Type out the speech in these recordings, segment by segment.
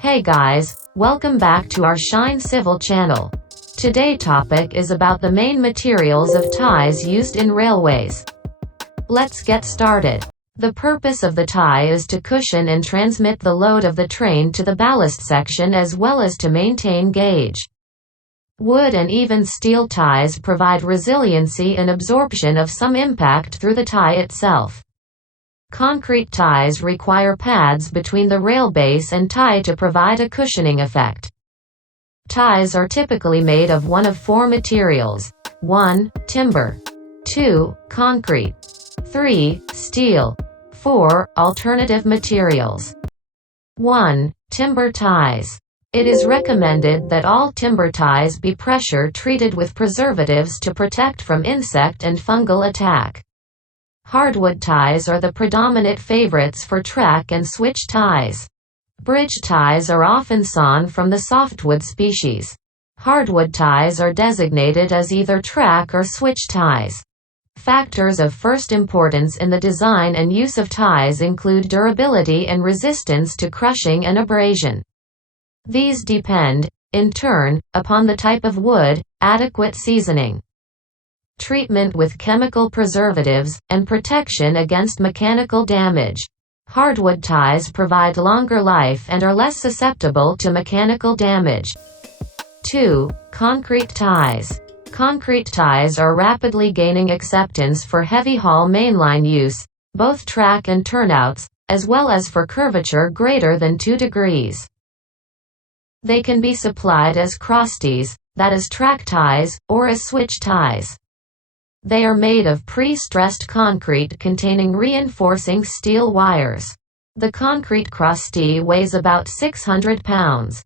Hey guys, welcome back to our Shine Civil channel. Today topic is about the main materials of ties used in railways. Let's get started. The purpose of the tie is to cushion and transmit the load of the train to the ballast section as well as to maintain gauge. Wood and even steel ties provide resiliency and absorption of some impact through the tie itself. Concrete ties require pads between the rail base and tie to provide a cushioning effect. Ties are typically made of one of four materials: 1. Timber, 2. Concrete, 3. Steel, 4. Alternative materials. 1. Timber ties. It is recommended that all timber ties be pressure treated with preservatives to protect from insect and fungal attack. Hardwood ties are the predominant favorites for track and switch ties. Bridge ties are often sawn from the softwood species. Hardwood ties are designated as either track or switch ties. Factors of first importance in the design and use of ties include durability and resistance to crushing and abrasion. These depend, in turn, upon the type of wood, adequate seasoning, treatment with chemical preservatives, and protection against mechanical damage. Hardwood ties provide longer life and are less susceptible to mechanical damage. 2. Concrete ties. Concrete ties are rapidly gaining acceptance for heavy-haul mainline use, both track and turnouts, as well as for curvature greater than 2 degrees. They can be supplied as crossties, that is track ties, or as switch ties. They are made of pre-stressed concrete containing reinforcing steel wires. The concrete crosstie weighs about 600 pounds.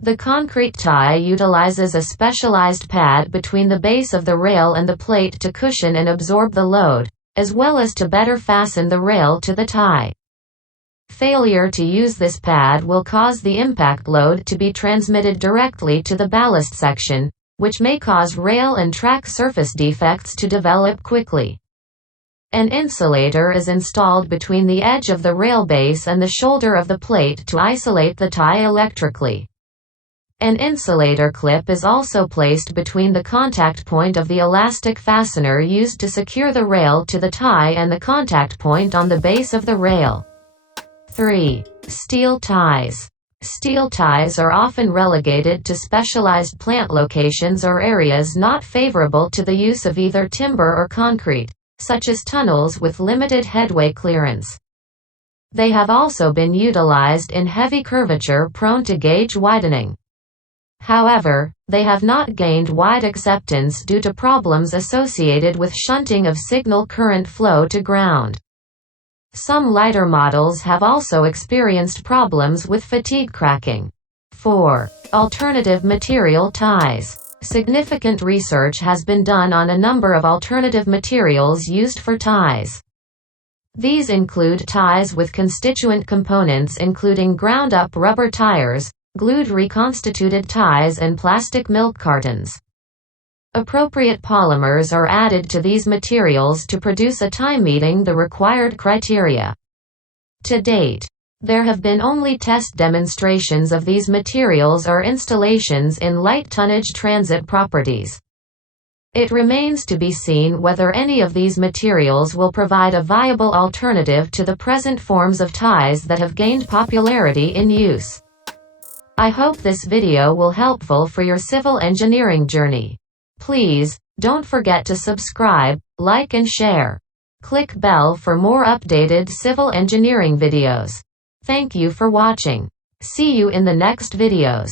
The concrete tie utilizes a specialized pad between the base of the rail and the plate to cushion and absorb the load, as well as to better fasten the rail to the tie. Failure to use this pad will cause the impact load to be transmitted directly to the ballast section, which may cause rail and track surface defects to develop quickly. An insulator is installed between the edge of the rail base and the shoulder of the plate to isolate the tie electrically. An insulator clip is also placed between the contact point of the elastic fastener used to secure the rail to the tie and the contact point on the base of the rail. 3. Steel ties. Steel ties are often relegated to specialized plant locations or areas not favorable to the use of either timber or concrete, such as tunnels with limited headway clearance. They have also been utilized in heavy curvature prone to gauge widening. However, they have not gained wide acceptance due to problems associated with shunting of signal current flow to ground. Some lighter models have also experienced problems with fatigue cracking. 4. Alternative material ties. Significant research has been done on a number of alternative materials used for ties. These include ties with constituent components including ground-up rubber tires, glued reconstituted ties and plastic milk cartons. Appropriate polymers are added to these materials to produce a tie meeting the required criteria. To date, there have been only test demonstrations of these materials or installations in light tonnage transit properties. It remains to be seen whether any of these materials will provide a viable alternative to the present forms of ties that have gained popularity in use. I hope this video will helpful for your civil engineering journey. Please, don't forget to subscribe, like and share. Click bell for more updated civil engineering videos. Thank you for watching. See you in the next videos.